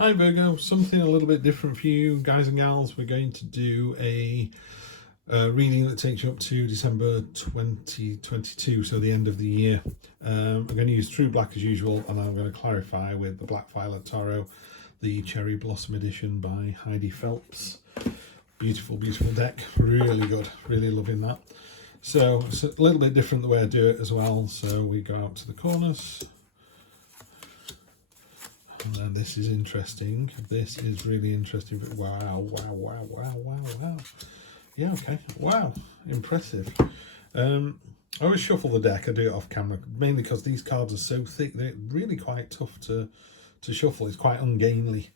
Hi Virgo, something a little bit different for you guys and gals. We're going to do a reading that takes you up to December 2022, so the end of the year. I'm going to use True Black as usual, and I'm going to clarify with the Black Violet Tarot, the Cherry Blossom Edition by Heidi Phelps. Beautiful, beautiful deck, really good, really loving that. So it's a little bit different the way I do it as well. So we go out to the corners. And this is interesting. This is really interesting. Wow, wow, wow, wow, wow, wow. Yeah, okay. Wow, impressive. I always shuffle the deck. I do it off camera, mainly because these cards are so thick. They're really quite tough to shuffle. It's quite ungainly.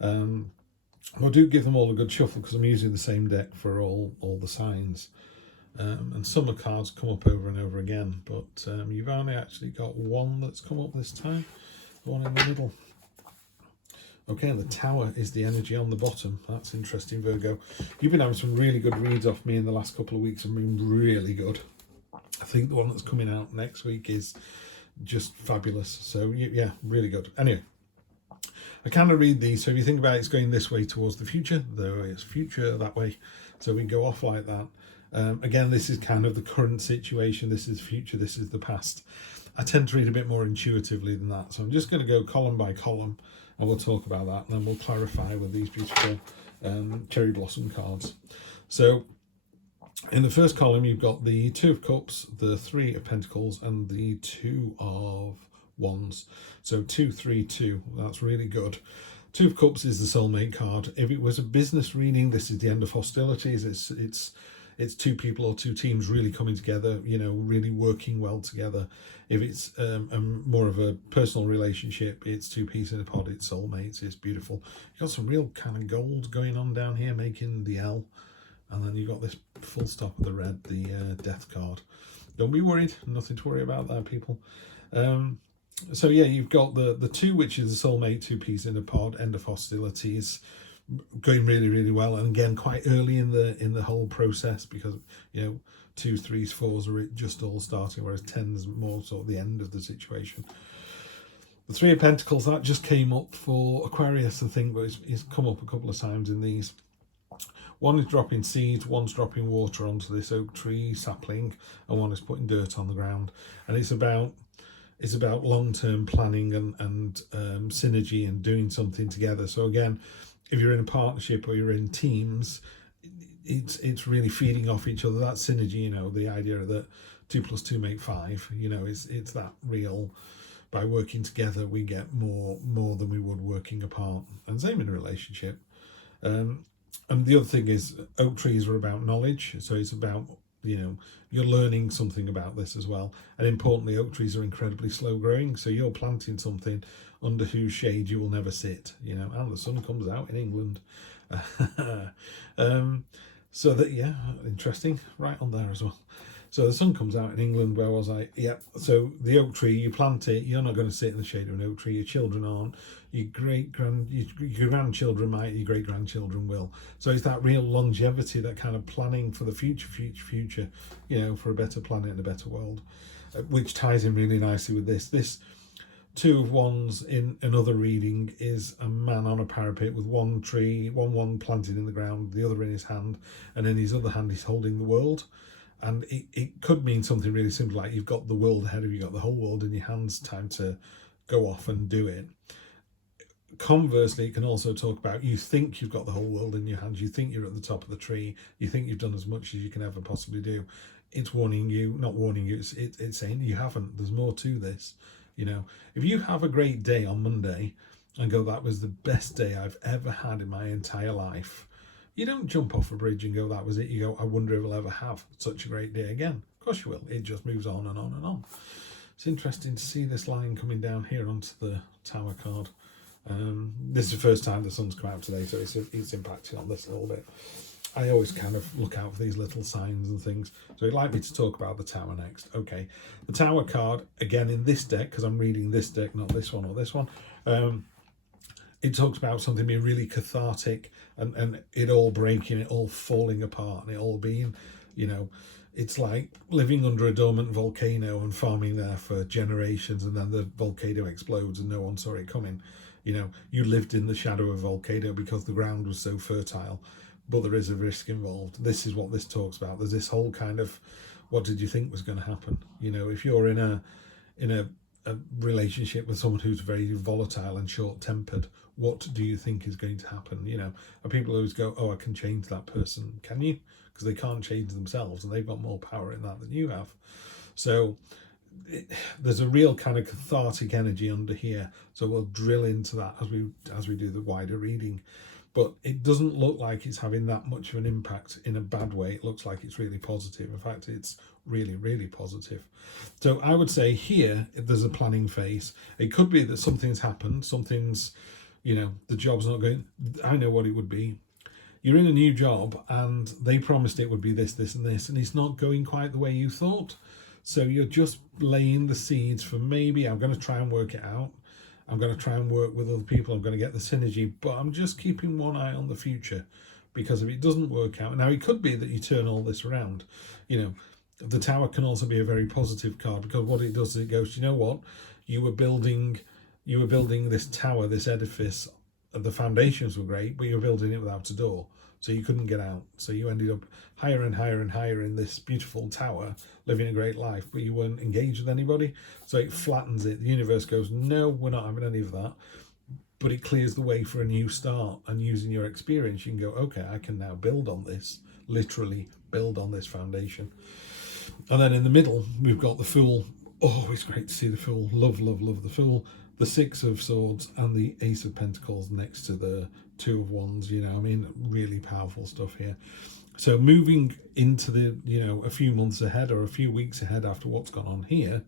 I do give them all a good shuffle because I'm using the same deck for all the signs. And some of the cards come up over and over again, but you've only actually got one that's come up this time, the one in the middle. Okay, and the Tower is the energy on the bottom. That's interesting, Virgo. You've been having some really good reads off me in the last couple of weeks. I've been really good. I think the one that's coming out next week is just fabulous. So, yeah, really good. Anyway, I kind of read these. So if you think about it, it's going this way towards the future. There is future that way. So we go off like that. Again, this is kind of the current situation. This is future. This is the past. I tend to read a bit more intuitively than that. So I'm just going to go column by column. And we'll talk about that, and then we'll clarify with these beautiful cherry blossom cards. So in the first column, you've got the Two of Cups, the Three of Pentacles, and the Two of Wands. So 2, 3, 2. That's really good. Two of Cups is the soulmate card. If it was a business reading, this is the end of hostilities. It's two people or two teams really coming together, you know, really working well together. If it's more of a personal relationship, it's two peas in a pod, it's soulmates, it's beautiful. You've got some real kind of gold going on down here, making the L. And then you've got this full stop of the red, the death card. Don't be worried, nothing to worry about there, people. So yeah, you've got the two, which is the soulmate, two peas in a pod, end of hostilities, going really, really well, and again quite early in the whole process, because you know 2s, 3s, 4s are just all starting, whereas 10s more sort of the end of the situation. The Three of Pentacles, that just came up for Aquarius, I think, but it's come up a couple of times in these. One is dropping seeds, one's dropping water onto this oak tree sapling, and one is putting dirt on the ground. And it's about long-term planning and synergy and doing something together. So again, if you're in a partnership or you're in teams, it's really feeding off each other. That synergy, you know, the idea that 2 + 2 make 5, you know, it's that real. By working together, we get more than we would working apart. And same in a relationship. And the other thing is, oak trees are about knowledge. So it's about, you know, you're learning something about this as well. And importantly, oak trees are incredibly slow growing. So you're planting something under whose shade you will never sit, you know, and the sun comes out in England. So that, yeah, interesting, right on there as well. So the sun comes out in England. Where was I? Yeah. So the oak tree, you plant it, you're not going to sit in the shade of an oak tree. Your children aren't. Your grandchildren might. Your great grandchildren will. So it's that real longevity, that kind of planning for the future. You know, for a better planet and a better world, which ties in really nicely with this. This Two of Wands in another reading is a man on a parapet with one tree, one planted in the ground, the other in his hand, and in his other hand he's holding the world. And it could mean something really simple, like you've got the world ahead of you, you've got the whole world in your hands, time to go off and do it. Conversely, it can also talk about, you think you've got the whole world in your hands, you think you're at the top of the tree, you think you've done as much as you can ever possibly do. It's warning you, not warning you, it's saying you haven't, there's more to this. You know, if you have a great day on Monday and go, that was the best day I've ever had in my entire life, you don't jump off a bridge and go, that was it. You go, I wonder if I'll ever have such a great day again. Of course you will. It just moves on and on and on. It's interesting to see this line coming down here onto the Tower card. This is the first time the sun's come out today, so it's impacting on this a little bit. I always kind of look out for these little signs and things. So you'd like me to talk about the Tower next. Okay. The Tower card, again, in this deck, because I'm reading this deck, not this one or this one, it talks about something being really cathartic and it all breaking, it all falling apart, and it all being, you know, it's like living under a dormant volcano and farming there for generations, and then the volcano explodes and no one saw it coming. You know, you lived in the shadow of a volcano because the ground was so fertile, but there is a risk involved. This is what this talks about. There's this whole kind of, what did you think was going to happen? You know, if you're in a relationship with someone who's very volatile and short-tempered, what do you think is going to happen? You know, and people always go, oh, I can change that person. Can you? Because they can't change themselves, and they've got more power in that than you have. So there's a real kind of cathartic energy under here. So we'll drill into that as we do the wider reading. But it doesn't look like it's having that much of an impact in a bad way. It looks like it's really positive. In fact, it's really, really positive. So I would say here, there's a planning phase. It could be that something's happened, something's, you know, the job's not going. I know what it would be. You're in a new job and they promised it would be this, this, and this, and it's not going quite the way you thought. So you're just laying the seeds for maybe I'm going to try and work it out. I'm going to try and work with other people. I'm going to get the synergy, but I'm just keeping one eye on the future, because if it doesn't work out, now it could be that you turn all this around. You know, the Tower can also be a very positive card, because what it does is it goes, you know what, you were building this tower, this edifice, and the foundations were great, but you were building it without a door, so you couldn't get out. So you ended up higher and higher and higher in this beautiful tower, living a great life, but you weren't engaged with anybody. So it flattens it. The universe goes, no, we're not having any of that. But it clears the way for a new start. And using your experience, you can go, okay, I can now build on this, literally build on this foundation. And then in the middle, we've got the Fool. Oh, it's great to see the Fool. Love, love, love the Fool. The Six of Swords and the Ace of Pentacles next to the Two of Wands. You know, I mean, really powerful stuff here. So moving into the, you know, a few months ahead or a few weeks ahead after what's gone on here,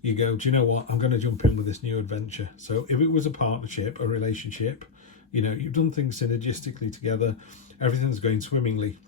you go, do you know what? I'm going to jump in with this new adventure. So if it was a partnership, a relationship, you know, you've done things synergistically together, everything's going swimmingly,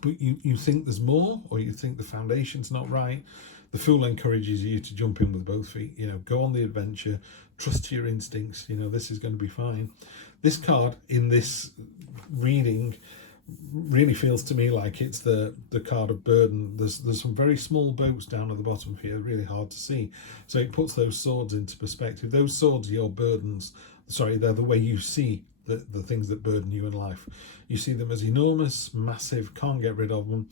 but you think there's more, or you think the foundation's not right, the Fool encourages you to jump in with both feet. You know, go on the adventure, trust your instincts. You know, this is going to be fine. This card in this reading really feels to me like it's the card of burden. There's some very small boats down at the bottom here, really hard to see. So it puts those swords into perspective. Those swords are your burdens. Sorry, they're the way you see the things that burden you in life. You see them as enormous, massive, can't get rid of them,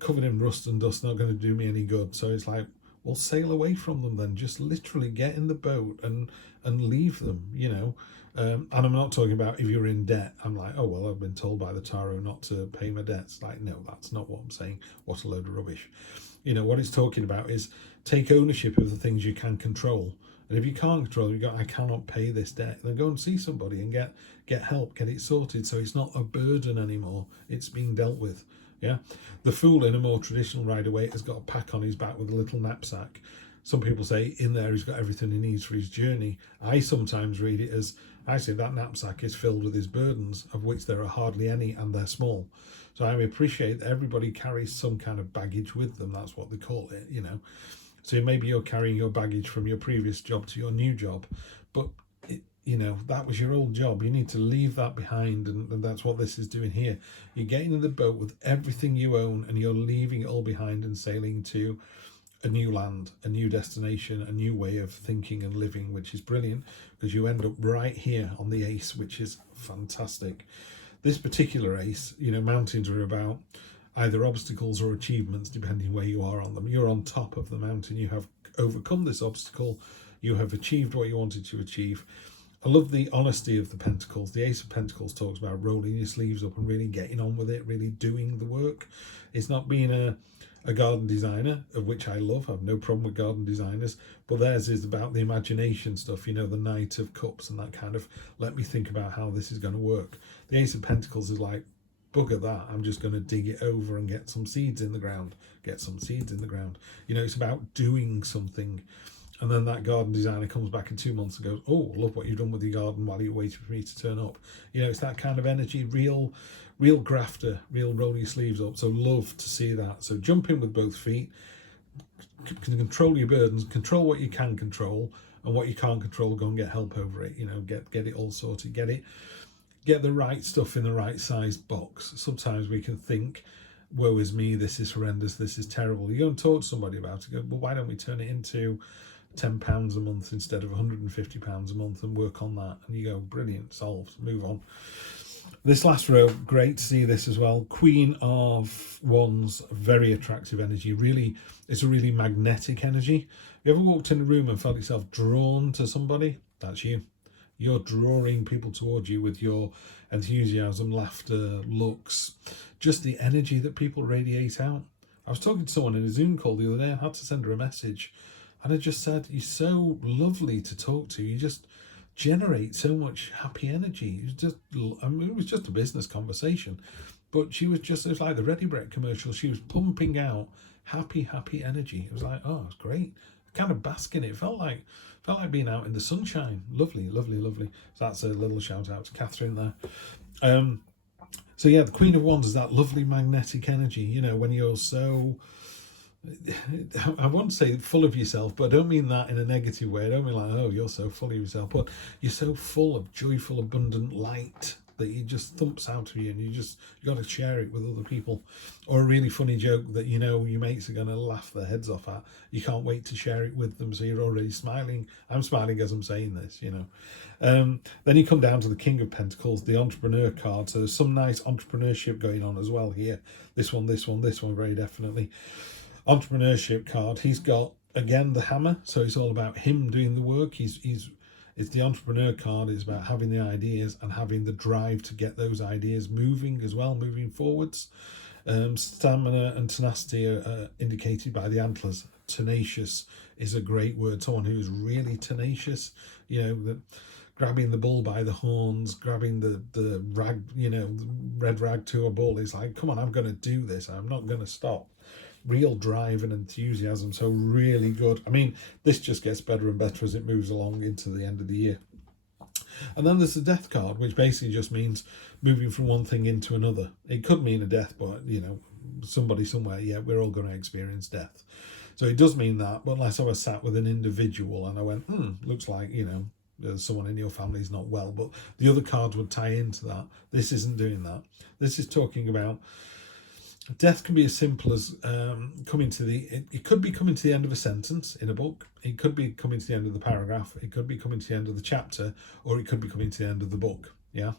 covered in rust and dust, not going to do me any good. So it's like, well, sail away from them then. Just literally get in the boat and leave them, you know. And I'm not talking about if you're in debt. I'm like, oh, well, I've been told by the tarot not to pay my debts. Like, no, that's not what I'm saying. What a load of rubbish. You know, what it's talking about is take ownership of the things you can control. And if you can't control it, you go, I cannot pay this debt. Then go and see somebody and get help, get it sorted. So it's not a burden anymore. It's being dealt with. Yeah. The Fool in a more traditional Rider-Waite has got a pack on his back with a little knapsack. Some people say in there he's got everything he needs for his journey. I sometimes read it as, actually, that knapsack is filled with his burdens, of which there are hardly any, and they're small. So I appreciate that everybody carries some kind of baggage with them. That's what they call it, you know. So maybe you're carrying your baggage from your previous job to your new job, but you know, that was your old job. You need to leave that behind, and that's what this is doing here. You're getting in the boat with everything you own, and you're leaving it all behind and sailing to a new land, a new destination, a new way of thinking and living, which is brilliant, because you end up right here on the Ace, which is fantastic. This particular Ace, you know, mountains are about either obstacles or achievements, depending where you are on them. You're on top of the mountain. You have overcome this obstacle. You have achieved what you wanted to achieve. I love the honesty of the Pentacles. The Ace of Pentacles talks about rolling your sleeves up and really getting on with it, really doing the work. It's not being a garden designer, of which I love. I have no problem with garden designers, but theirs is about the imagination stuff, you know, the Knight of Cups and that kind of, let me think about how this is going to work. The Ace of Pentacles is like, bugger that, I'm just going to dig it over and get some seeds in the ground. You know, it's about doing something. And then that garden designer comes back in 2 months and goes, oh, love what you've done with your garden while you're waiting for me to turn up. You know, it's that kind of energy, real grafter, real roll your sleeves up. So love to see that. So jump in with both feet, control your burdens, control what you can control, and what you can't control, go and get help over it. You know, get it all sorted, get the right stuff in the right size box. Sometimes we can think, woe is me, this is horrendous, this is terrible. You go and talk to somebody about it, go, well, why don't we turn it into, £10 a month instead of £150 a month and work on that. And you go, brilliant, solved, move on. This last row, great to see this as well. Queen of Wands, very attractive energy. Really, it's a really magnetic energy. Have you ever walked in a room and felt yourself drawn to somebody? That's you. You're drawing people towards you with your enthusiasm, laughter, looks, just the energy that people radiate out. I was talking to someone in a Zoom call the other day. I had to send her a message, and I just said, "You're so lovely to talk to. You just generate so much happy energy." It was just, I mean, it was just a business conversation, but she was just, it was like the Ready Brek commercial. She was pumping out happy energy. It was like, oh, it's great. Kind of bask in it. It felt like being out in the sunshine. Lovely. So that's a little shout out to Catherine there. So yeah, the Queen of Wands is that lovely magnetic energy. You know, when you're so, I won't say full of yourself, but I don't mean that in a negative way. I don't mean like, oh, you're so full of yourself, but you're so full of joyful, abundant light that it just thumps out of you, and you got to share it with other people. Or a really funny joke that you know your mates are going to laugh their heads off at. You can't wait to share it with them, so you're already smiling. I'm smiling as I'm saying this, you know. Then you come down to the King of Pentacles, the entrepreneur card. So there's some nice entrepreneurship going on as well here. This one, very definitely. Entrepreneurship card. He's got again the hammer, so it's all about him doing the work. It's the entrepreneur card. It's about having the ideas and having the drive to get those ideas moving as well, moving forwards. Stamina and tenacity are indicated by the antlers. Tenacious is a great word. Someone who is really tenacious, you know, grabbing the bull by the horns, grabbing the rag, you know, red rag to a bull. It's like, come on, I'm going to do this. I'm not going to stop. Real drive and enthusiasm. So really good. I mean, this just gets better and better as it moves along into the end of the year. And then there's the death card, which basically just means moving from one thing into another. It could mean a death, but you know, somebody somewhere, yeah, we're all going to experience death. So it does mean that, but unless I was sat with an individual and I went, looks like, you know, someone in your family is not well, but the other cards would tie into that. This isn't doing that. This is talking about death can be as simple as coming to it could be coming to the end of a sentence in a book. It could be coming to the end of the paragraph. It could be coming to the end of the chapter, or it could be coming to the end of the book. Yeah.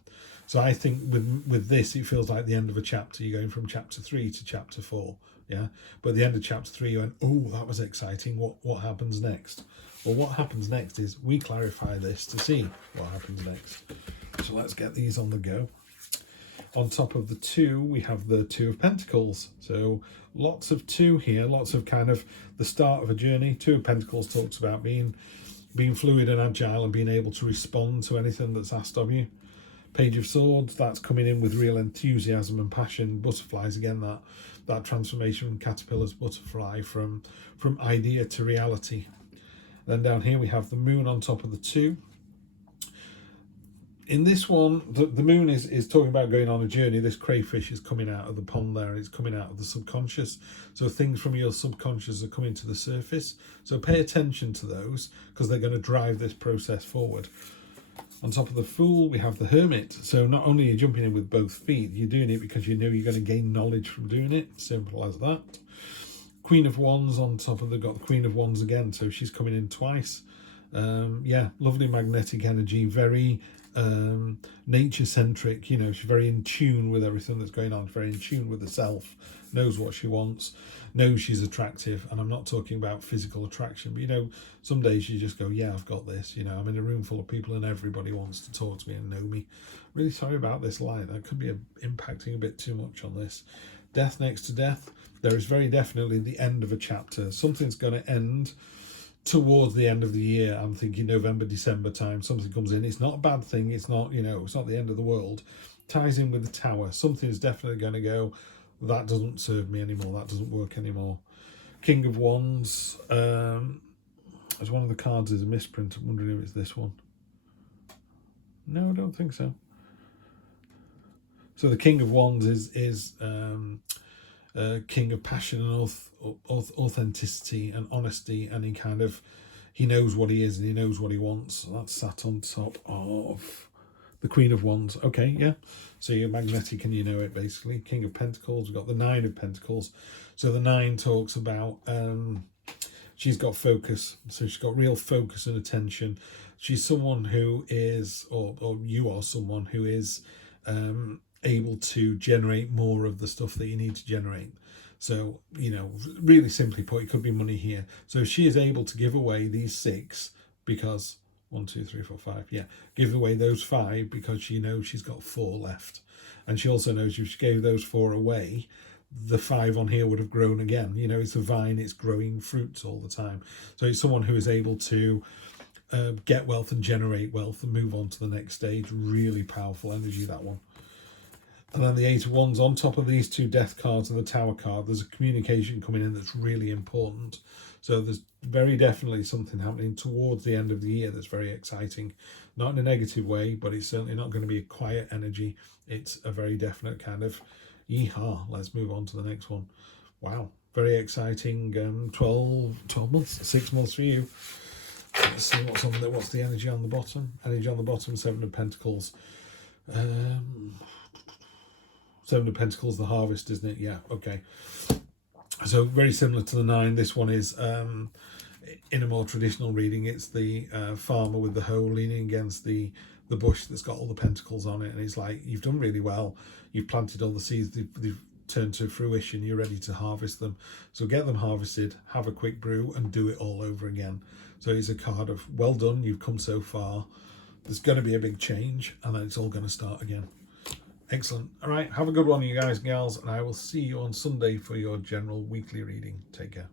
So I think with this, it feels like the end of a chapter. You're going from chapter 3 to chapter 4. Yeah. But at the end of chapter 3, you went, oh, that was exciting. What happens next? Well, what happens next is we clarify this to see what happens next. So let's get these on the go. On top of the 2, we have the 2 of Pentacles. So lots of 2 here, lots of kind of the start of a journey. 2 of Pentacles talks about being fluid and agile and being able to respond to anything that's asked of you. Page of Swords, that's coming in with real enthusiasm and passion. Butterflies, again, that transformation from caterpillar's butterfly, from idea to reality. Then down here we have the moon on top of the 2. In this one, the moon is talking about going on a journey. This crayfish is coming out of the pond there. It's coming out of the subconscious. So things from your subconscious are coming to the surface. So pay attention to those because they're going to drive this process forward. On top of the Fool, we have the Hermit. So not only are you jumping in with both feet, you're doing it because you know you're going to gain knowledge from doing it. Simple as that. Queen of Wands on top of got the Queen of Wands again. So she's coming in twice. Yeah, lovely magnetic energy. Very nature centric, you know, she's very in tune with everything that's going on, very in tune with herself, knows what she wants, knows she's attractive. And I'm not talking about physical attraction, but you know, some days you just go, yeah, I've got this, you know, I'm in a room full of people and everybody wants to talk to me and know me. Really sorry about this light, that could be impacting a bit too much on this. Death next to death, there is very definitely the end of a chapter. Something's going to end towards the end of the year. I'm thinking November, December time, something comes in. It's not a bad thing. It's not, you know, it's not the end of the world. Ties in with the Tower. Something's definitely going to go, that doesn't serve me anymore. That doesn't work anymore. King of Wands. As one of the cards is a misprint. I'm wondering if it's this one. No, I don't think so. So the King of Wands is king of passion and authenticity and honesty, and he knows what he is and he knows what he wants. So that's sat on top of the Queen of Wands. Okay, yeah. So you're magnetic and you know it, basically. King of Pentacles. We've got the 9 of Pentacles. So the 9 talks about she's got focus. So she's got real focus and attention. She's someone who is, or you are someone who is able to generate more of the stuff that you need to generate. So, you know, really simply put, it could be money here. So she is able to give away these 6 because 1, 2, 3, 4, 5. Yeah, give away those 5 because she knows she's got 4 left. And she also knows if she gave those 4 away, the 5 on here would have grown again. You know, it's a vine, it's growing fruits all the time. So it's someone who is able to get wealth and generate wealth and move on to the next stage. Really powerful energy, that one. And then the 8 of Wands on top of these 2 death cards and the Tower card, there's a communication coming in that's really important. So there's very definitely something happening towards the end of the year that's very exciting. Not in a negative way, but it's certainly not going to be a quiet energy. It's a very definite kind of, yeehaw, let's move on to the next one. Wow, very exciting. 12 months, 6 months for you. Let's see what's the energy on the bottom. Energy on the bottom, 7 of Pentacles. 7 of Pentacles, the harvest, isn't it? Yeah, okay. So very similar to the 9. This one is, in a more traditional reading, it's the farmer with the hoe leaning against the bush that's got all the pentacles on it. And it's like, you've done really well. You've planted all the seeds. They've turned to fruition. You're ready to harvest them. So get them harvested, have a quick brew, and do it all over again. So it's a card of, well done, you've come so far. There's going to be a big change, and then it's all going to start again. Excellent. All right, have a good one, you guys and gals, and I will see you on Sunday for your general weekly reading. Take care.